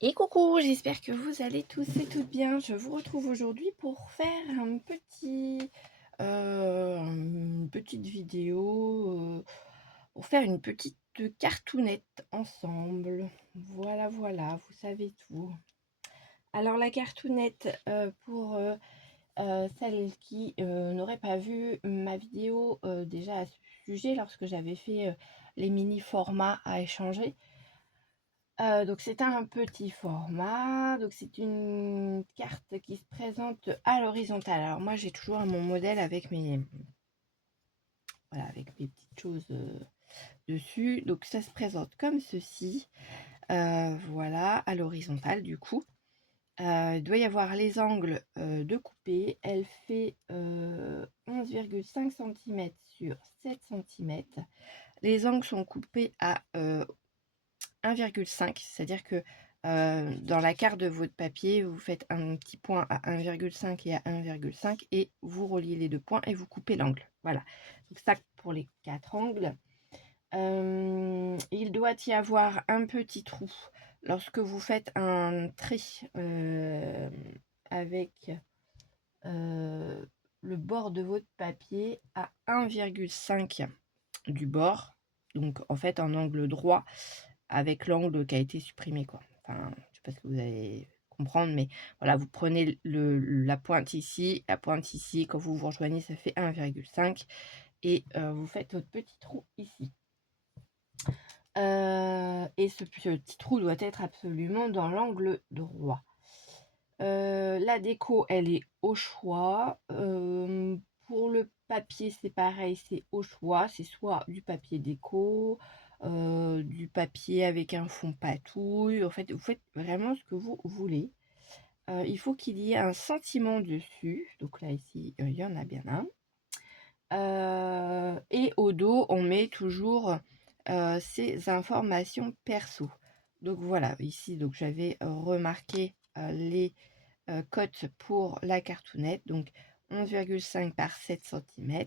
Et coucou, j'espère que vous allez tous et toutes bien. Je vous retrouve aujourd'hui pour faire une petite vidéo, pour faire une petite cartoonette ensemble. Voilà, voilà, vous savez tout. Alors la cartoonette, pour celles qui n'auraient pas vu ma vidéo déjà à ce sujet, lorsque j'avais fait les mini formats à échanger. Donc c'est un petit format, donc c'est une carte qui se présente à l'horizontale. Alors moi j'ai toujours mon modèle avec voilà, avec mes petites choses dessus. Donc ça se présente comme ceci, voilà, à l'horizontale du coup. Il doit y avoir les angles de coupée. Elle fait 11,5 cm sur 7 cm. Les angles sont coupés à 1,5, c'est-à-dire que dans la carte de votre papier, vous faites un petit point à 1,5 et à 1,5 et vous reliez les deux points et vous coupez l'angle. Voilà, donc ça pour les 4 angles. Il doit y avoir un petit trou lorsque vous faites un trait avec le bord de votre papier à 1,5 du bord, donc en fait un angle droit avec l'angle qui a été supprimé, quoi. Enfin, je sais pas ce que vous allez comprendre, mais voilà, vous prenez la pointe ici, quand vous vous rejoignez, ça fait 1,5 et vous faites votre petit trou ici. Et ce petit trou doit être absolument dans l'angle droit. La déco, elle est au choix. Pour le papier, c'est pareil, c'est au choix. C'est soit du papier déco, du papier avec un fond patouille. En fait, vous faites vraiment ce que vous voulez. Il faut qu'il y ait un sentiment dessus. Donc là, ici, il y en a bien un. Et au dos, on met toujours ces informations perso. Donc voilà, ici, donc j'avais remarqué les cote pour la cartoonette, donc 11,5 par 7 cm.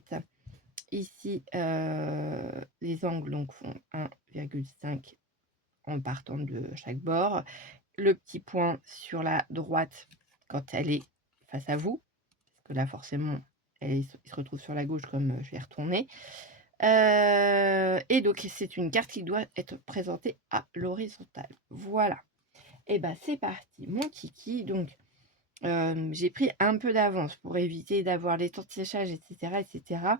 Ici, les angles donc font 1,5 en partant de chaque bord. Le petit point sur la droite quand elle est face à vous, parce que là forcément, il se retrouve sur la gauche comme je vais retourner. Et donc c'est une carte qui doit être présentée à l'horizontale. Voilà. Et ben c'est parti, mon kiki. Donc j'ai pris un peu d'avance pour éviter d'avoir les temps de séchage, etc., etc.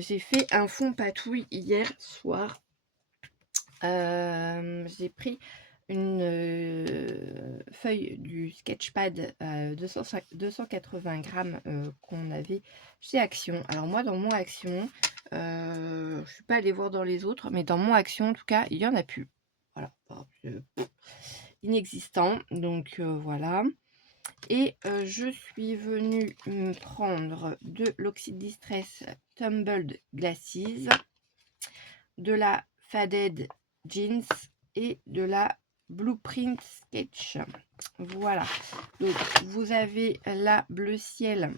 J'ai fait un fond patouille hier soir. J'ai pris une feuille du Sketchpad 280 grammes qu'on avait chez Action. Alors moi, dans mon Action, je suis pas allée voir dans les autres, mais dans mon Action, en tout cas, il y en a plus. Voilà, inexistant. Donc voilà. Et je suis venue me prendre de l'Oxide Distress Tumbled Glasses, de la Faded Jeans et de la Blueprint Sketch. Voilà. Donc vous avez la bleu ciel.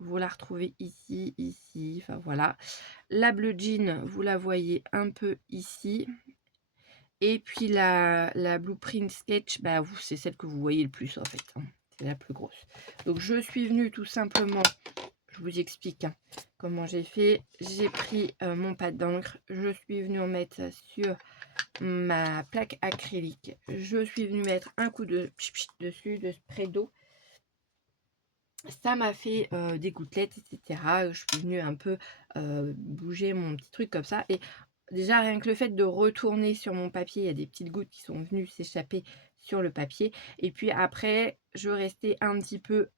Vous la retrouvez ici, ici, enfin voilà. La bleu jean, vous la voyez un peu ici. Et puis la Blueprint Sketch, bah, c'est celle que vous voyez le plus en fait, hein. C'est la plus grosse. Donc je suis venue tout simplement, je vous explique hein, comment j'ai fait. J'ai pris mon pâte d'encre, je suis venue en mettre sur ma plaque acrylique. Je suis venue mettre un coup de dessus, de spray d'eau. Ça m'a fait des gouttelettes, etc. Je suis venue un peu bouger mon petit truc comme ça. Et déjà, rien que le fait de retourner sur mon papier, il y a des petites gouttes qui sont venues s'échapper sur le papier. Et puis après, je restais un petit peu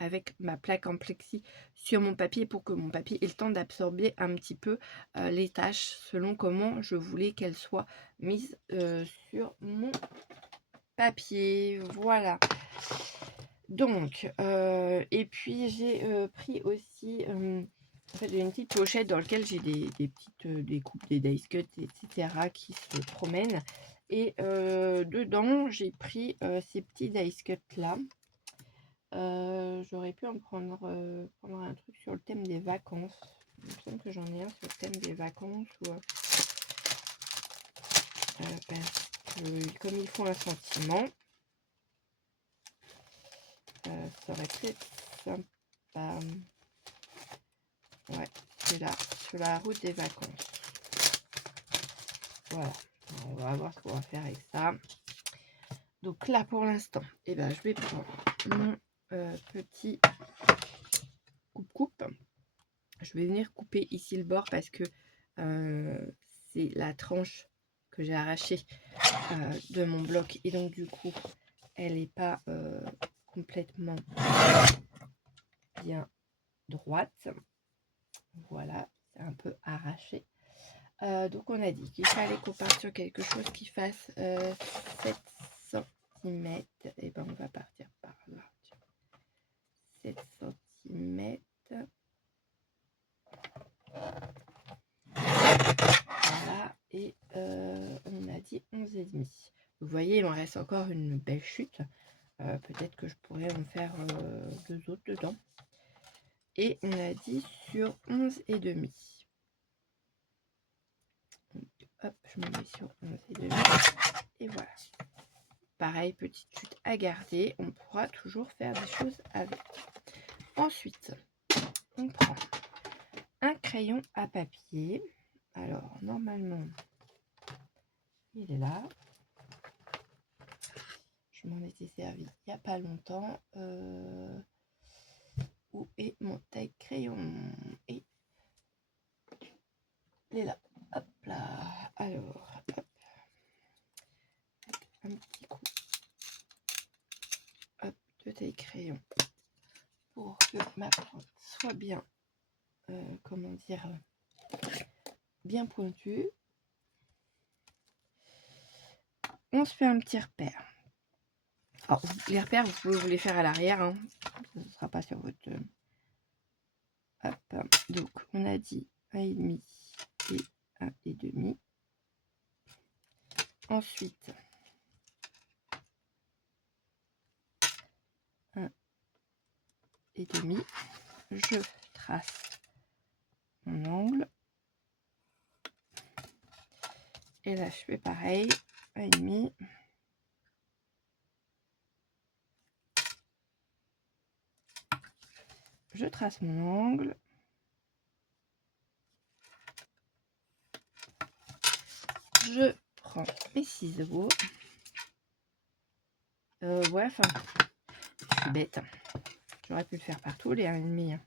avec ma plaque en plexi sur mon papier pour que mon papier ait le temps d'absorber un petit peu les tâches selon comment je voulais qu'elles soient mises sur mon papier. Voilà. Donc, et puis j'ai pris aussi, en fait, j'ai une petite pochette dans laquelle j'ai des petites découpes, des dice cuts, etc. qui se promènent. Et dedans, j'ai pris ces petits dice cuts là. J'aurais pu en prendre, prendre un truc sur le thème des vacances. Il me semble que j'en ai un sur le thème des vacances. Ou, parce comme il faut un sentiment, ça aurait été sympa. Ouais, c'est là, sur la route des vacances. Voilà, on va voir ce qu'on va faire avec ça. Donc là, pour l'instant, je vais prendre mon petit coupe-coupe. Je vais venir couper ici le bord parce que c'est la tranche que j'ai arrachée de mon bloc. Et donc, du coup, elle n'est pas complètement bien droite. Voilà, c'est un peu arraché. Donc, on a dit qu'il fallait qu'on parte sur quelque chose qui fasse 7 cm. Et ben, on va partir par là. 7 cm. Voilà, et on a dit 11,5. Vous voyez, il m'en reste encore une belle chute. Peut-être que je pourrais en faire 2 autres dedans. Et on a dit sur 11,5. Donc, hop, je me mets sur 11,5. Et voilà. Pareil, petite chute à garder. On pourra toujours faire des choses avec. Ensuite, on prend un crayon à papier. Alors, normalement, il est là. Je m'en étais servi il n'y a pas longtemps. Où est mon taille crayon? Et il est là. Hop là. Alors, hop. Un petit coup. Hop, de taille crayon. Pour que ma pointe soit bien, comment dire, bien pointue. On se fait un petit repère. Alors, les repères, vous pouvez vous les faire à l'arrière. Hein. Ce ne sera pas sur votre... Hop. Donc, on a dit 1,5 et 1,5. Ensuite, 1,5. Je trace mon angle. Et là, je fais pareil. 1,5. Je trace mon angle. Je prends mes ciseaux. Ouais, enfin, je suis bête. J'aurais pu le faire partout, les 1,5. Hein,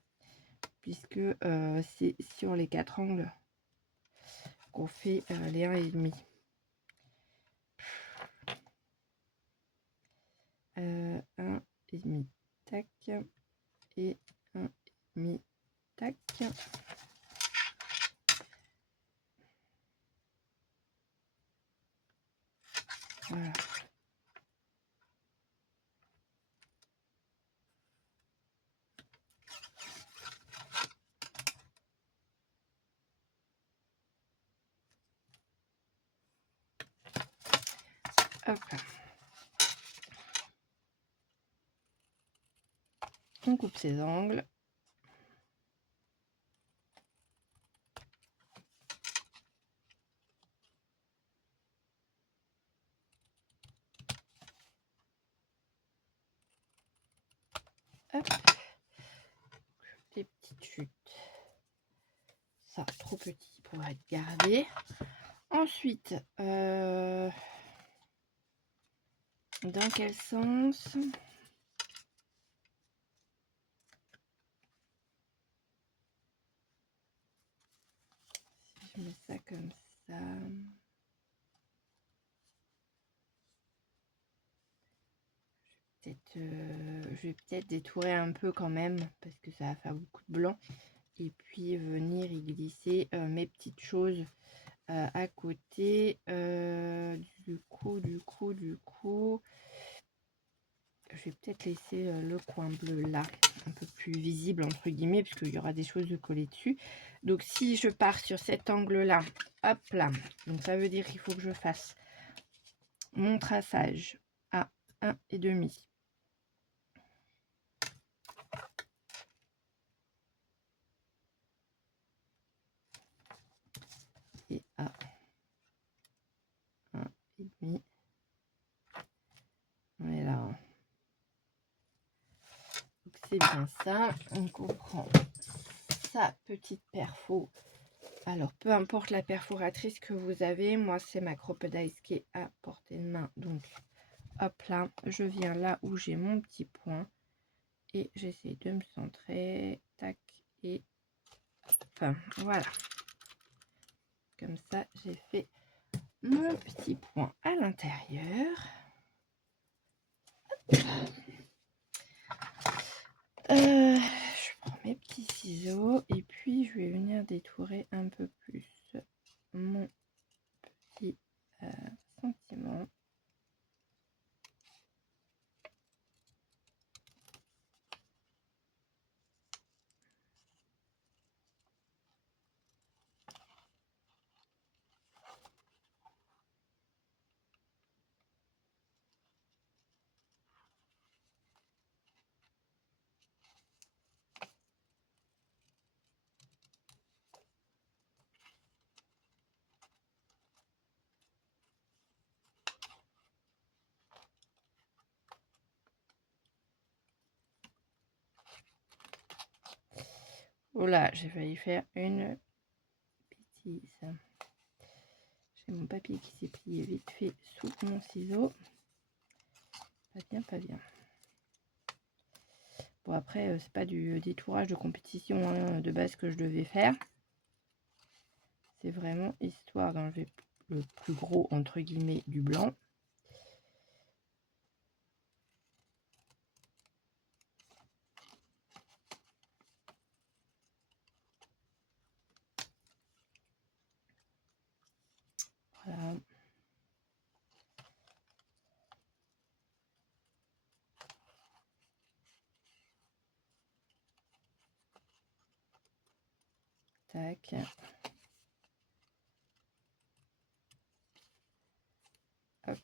puisque c'est sur les 4 angles qu'on fait les 1,5. 1,5. Tac. Et 1,5. Tac. Voilà. Hop là. On coupe ses angles. Hop. Des petites chutes. Ça, trop petit pour être gardé. Ensuite, dans quel sens? Si je mets ça comme ça. Je vais peut-être détourer un peu quand même parce que ça va faire beaucoup de blanc. Et puis venir y glisser mes petites choses à côté. Du coup, je vais peut-être laisser le coin bleu là, un peu plus visible entre guillemets, puisqu'il y aura des choses de coller dessus. Donc si je pars sur cet angle là, hop là, donc ça veut dire qu'il faut que je fasse mon traçage à 1,5. Et à 1,5. c'est bien ça. Donc on prend sa petite perfo. Alors peu importe la perforatrice que vous avez, moi c'est ma Crop-A-Dice qui est à portée de main. Donc hop là, je viens là où j'ai mon petit point et j'essaie de me centrer. Tac et hop, voilà. Comme ça, j'ai fait mon petit point à l'intérieur. Je prends mes petits ciseaux et puis je vais venir détourer un peu plus mon petit sentiment. Voilà, j'ai failli faire une bêtise. J'ai mon papier qui s'est plié vite fait sous mon ciseau. Pas bien, pas bien. Bon, après, c'est pas du détourage de compétition hein, de base que je devais faire. C'est vraiment histoire d'enlever le plus gros, entre guillemets, du blanc. Voilà. Tac. Hop.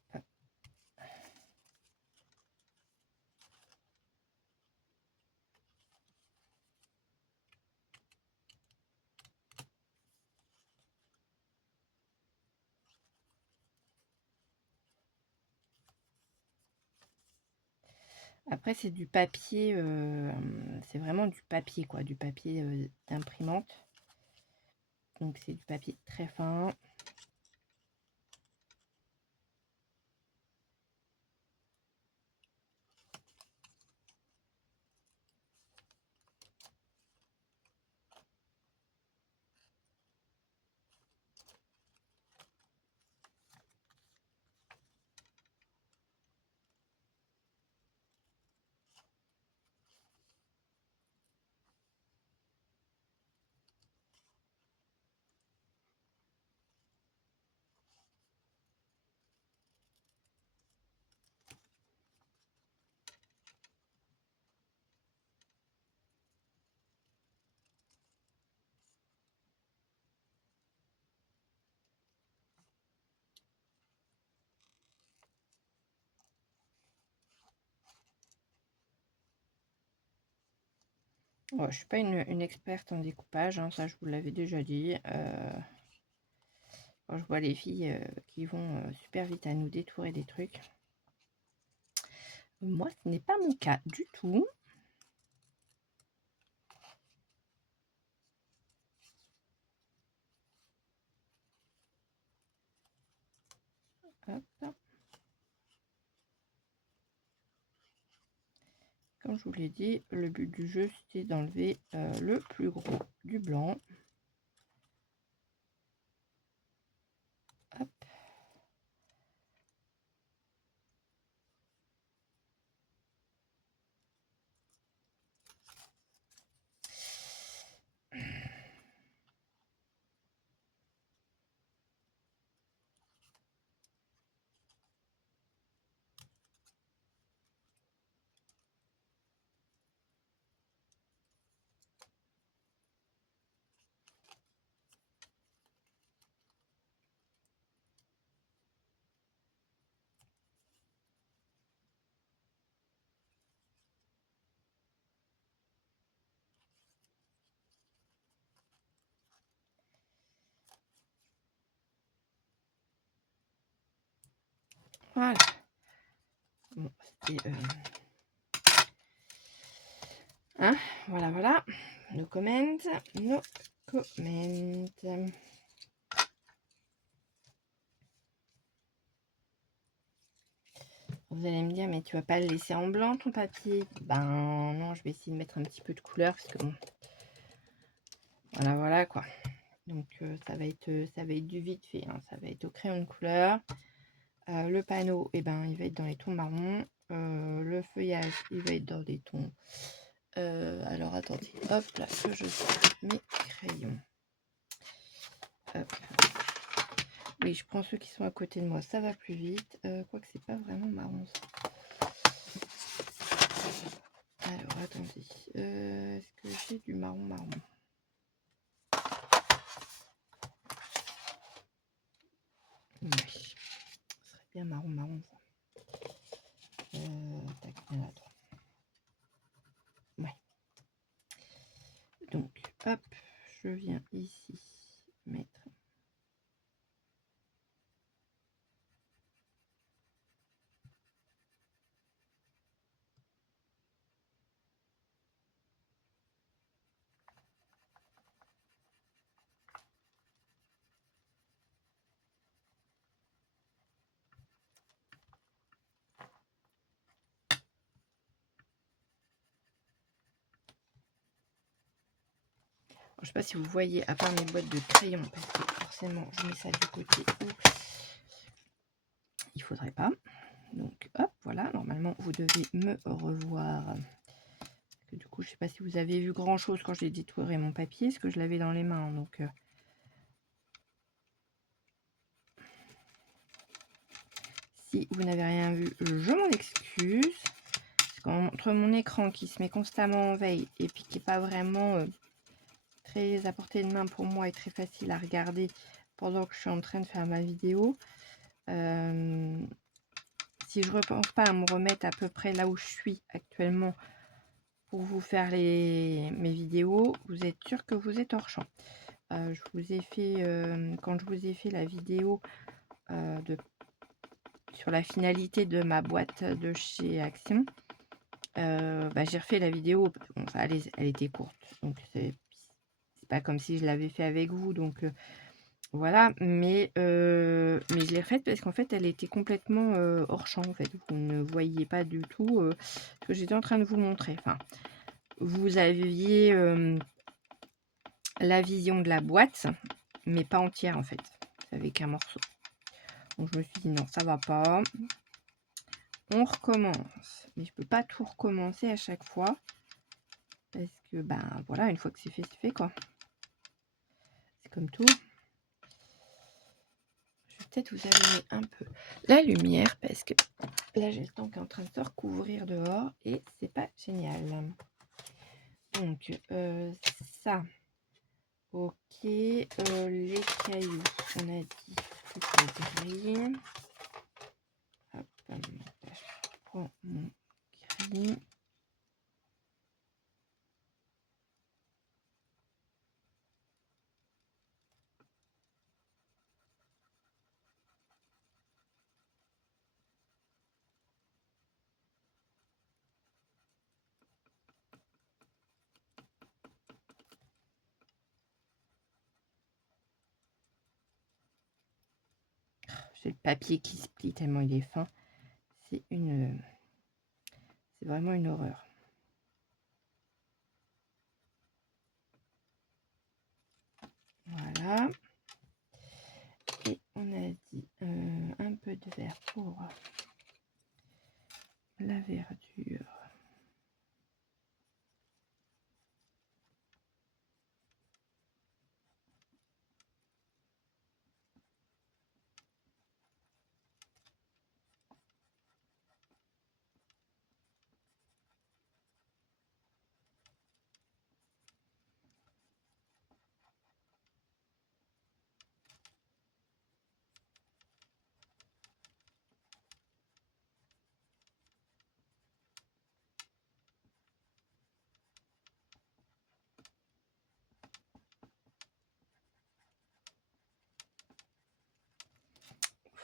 Après, c'est du papier, c'est vraiment du papier, quoi, du papier d'imprimante. Donc, c'est du papier très fin. Ouais, je suis pas une experte en découpage, hein, ça je vous l'avais déjà dit. Quand je vois les filles qui vont super vite à nous détourer des trucs. Moi, ce n'est pas mon cas du tout. Hop. Comme je vous l'ai dit, le but du jeu, c'était d'enlever le plus gros du blanc. Hop. Voilà. Bon, c'était Hein, voilà, voilà. No comment. No comment. Vous allez me dire, mais tu vas pas le laisser en blanc ton papier? Ben non, je vais essayer de mettre un petit peu de couleur parce que bon, voilà, voilà quoi. Donc ça va être du vite fait, hein. Ça va être au crayon de couleur. Le panneau, eh ben, il va être dans les tons marrons. Le feuillage, il va être dans des tons. Alors attendez, hop là, que je sors mes crayons. Hop. Oui, je prends ceux qui sont à côté de moi, ça va plus vite. Quoique c'est pas vraiment marron ça. Alors attendez, est-ce que j'ai du marron marron? Oui, ce serait bien marron marron ça. Tac, bien là, toi. Ouais. Donc, hop, je viens ici mettre. Je sais pas si vous voyez, à part mes boîtes de crayons, parce que forcément, je mets ça du côté où il faudrait pas. Donc, hop, voilà. Normalement, vous devez me revoir. Parce que du coup, je sais pas si vous avez vu grand chose quand j'ai détouré mon papier, parce que je l'avais dans les mains. Donc, si vous n'avez rien vu, je m'en excuse. Parce qu'entre mon écran qui se met constamment en veille et puis qui n'est pas vraiment très à portée de main pour moi et très facile à regarder pendant que je suis en train de faire ma vidéo, si je repense pas à me remettre à peu près là où je suis actuellement pour vous faire mes vidéos, vous êtes sûr que vous êtes hors champ. Je vous ai fait, quand je vous ai fait la vidéo sur la finalité de ma boîte de chez Action, j'ai refait la vidéo. Bon, elle était courte, donc c'est pas comme si je l'avais fait avec vous, donc voilà, mais je l'ai refaite parce qu'en fait elle était complètement hors champ. En fait, vous ne voyiez pas du tout ce que j'étais en train de vous montrer. Enfin, vous aviez la vision de la boîte, mais pas entière en fait, avec un morceau. Donc je me suis dit non, ça va pas, on recommence. Mais je peux pas tout recommencer à chaque fois parce que ben voilà, une fois que c'est fait quoi. C'est comme tout. Je vais peut-être vous allumer un peu la lumière parce que là j'ai le temps qui est en train de se recouvrir dehors et c'est pas génial. Donc ça, ok, les cailloux, on a dit tout gris. Hop, je prends mon gris. J'ai le papier qui se plie tellement il est fin. C'est vraiment une horreur. Voilà. Et on a dit un peu de vert pour la verdure.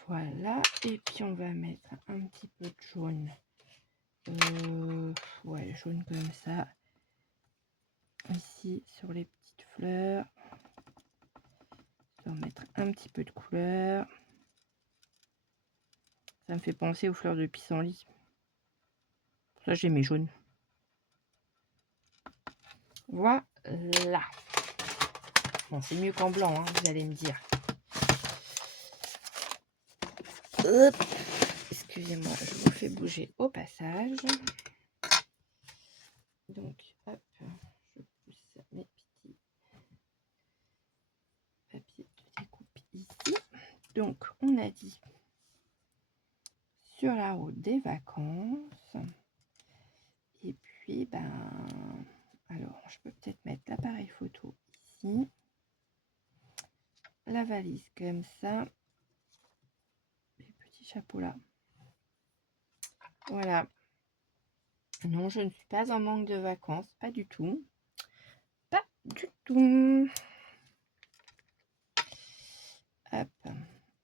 Voilà, et puis on va mettre un petit peu de jaune. Ouais, jaune comme ça. ici sur les petites fleurs. Je vais remettre un petit peu de couleur. Ça me fait penser aux fleurs de pissenlit. Pour ça, j'ai mes jaunes. Voilà. Bon, c'est mieux qu'en blanc, hein, vous allez me dire. Hop. Excusez-moi, je vous fais bouger au passage. Donc, hop, je pousse mes petits papiers de découpe ici. Donc, on a dit sur la route des vacances. Et puis, alors, je peux peut-être mettre l'appareil photo ici. La valise comme ça. Les petits chapeaux là. Voilà. Non, je ne suis pas en manque de vacances. Pas du tout. Pas du tout. Hop.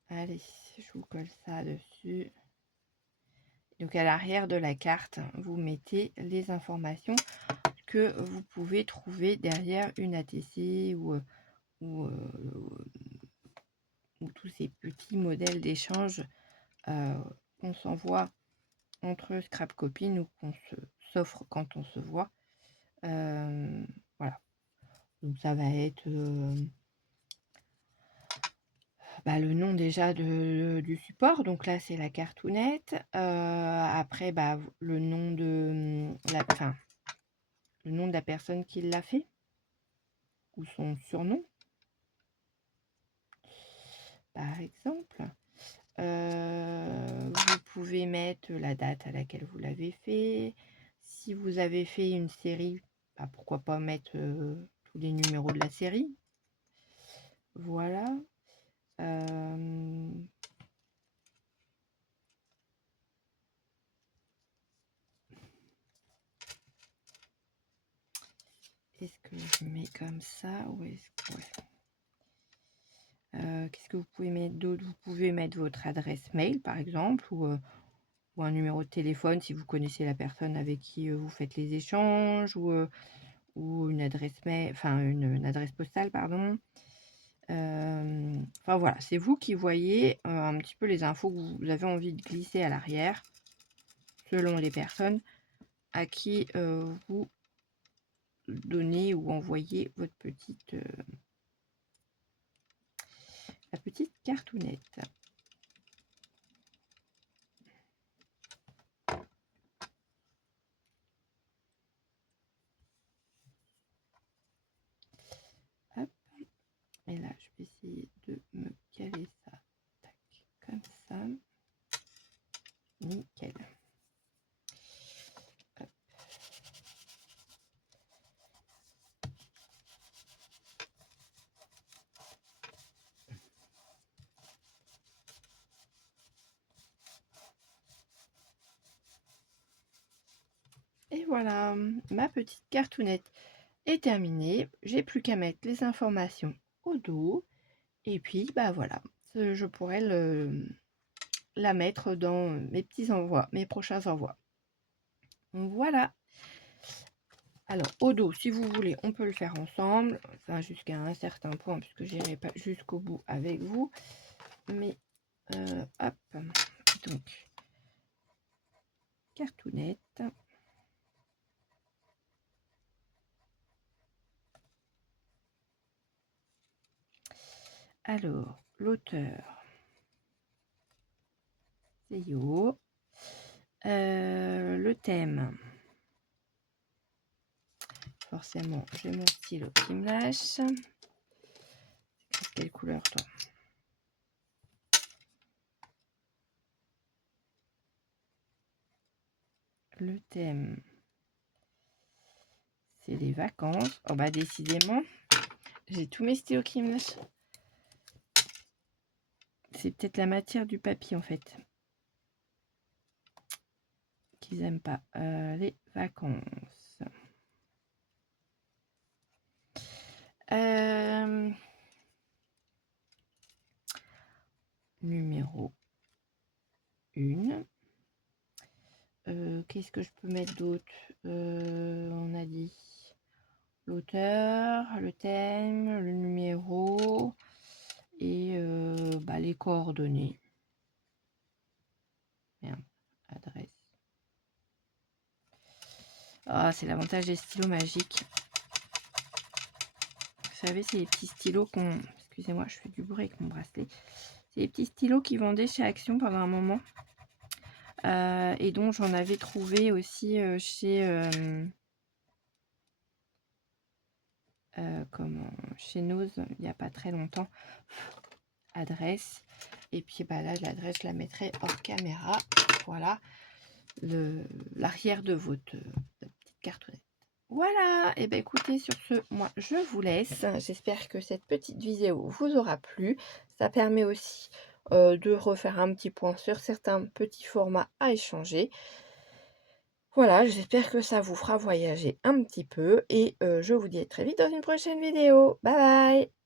Allez, je vous colle ça dessus. Donc à l'arrière de la carte, vous mettez les informations que vous pouvez trouver derrière une ATC ou tous ces petits modèles d'échange qu'on s'envoie entre scrap copines ou qu'on s'offre quand on se voit. Voilà. Donc ça va être le nom déjà du support. Donc là, c'est la cartoonette. Après, le nom de le nom de la personne qui l'a fait ou son surnom, par exemple. Vous pouvez mettre la date à laquelle vous l'avez fait. Si vous avez fait une série, pourquoi pas mettre tous les numéros de la série. Voilà. Est-ce que je mets comme ça ou est-ce que... Ouais. Qu'est-ce que vous pouvez mettre d'autre? Vous pouvez mettre votre adresse mail, par exemple, ou un numéro de téléphone si vous connaissez la personne avec qui vous faites les échanges, ou une adresse mail, une adresse postale, pardon. Voilà, c'est vous qui voyez un petit peu les infos que vous avez envie de glisser à l'arrière, selon les personnes à qui vous donnez ou envoyez votre la petite cartoonette. Hop. Et là, je vais essayer de me caler ça. Tac, comme ça. Nickel. Hop. Et voilà, ma petite cartoonette est terminée. J'ai plus qu'à mettre les informations au dos. Et puis, voilà, je pourrais la mettre dans mes petits envois, mes prochains envois. Voilà. Alors, au dos, si vous voulez, on peut le faire ensemble, jusqu'à un certain point, puisque je n'irai pas jusqu'au bout avec vous. Mais, hop, donc, cartoonette. Alors, l'auteur, c'est Yo. Le thème, forcément, j'ai mon stylo qui me lâche. Quelle couleur, toi? Le thème, c'est les vacances. Oh décidément, j'ai tous mes stylos qui me lâchent. C'est peut-être la matière du papier en fait qu'ils n'aiment pas. Les vacances. Numéro 1. Qu'est-ce que je peux mettre d'autre? On a dit l'auteur, le thème, le numéro et les coordonnées. Merde, adresse. Ah, c'est l'avantage des stylos magiques. Vous savez, c'est les petits stylos qu'on... Excusez-moi, je fais du bruit avec mon bracelet. C'est les petits stylos qu'ils vendaient chez Action pendant un moment. Et dont j'en avais trouvé aussi chez... chez Nose, il n'y a pas très longtemps. Adresse. Et puis là, l'adresse, je la mettrai hors caméra. Voilà. L'arrière de votre petite cartonnette. Voilà, et bien écoutez, sur ce, moi je vous laisse. J'espère que cette petite vidéo vous aura plu. Ça permet aussi de refaire un petit point sur certains petits formats à échanger. Voilà, j'espère que ça vous fera voyager un petit peu. Et je vous dis à très vite dans une prochaine vidéo. Bye bye!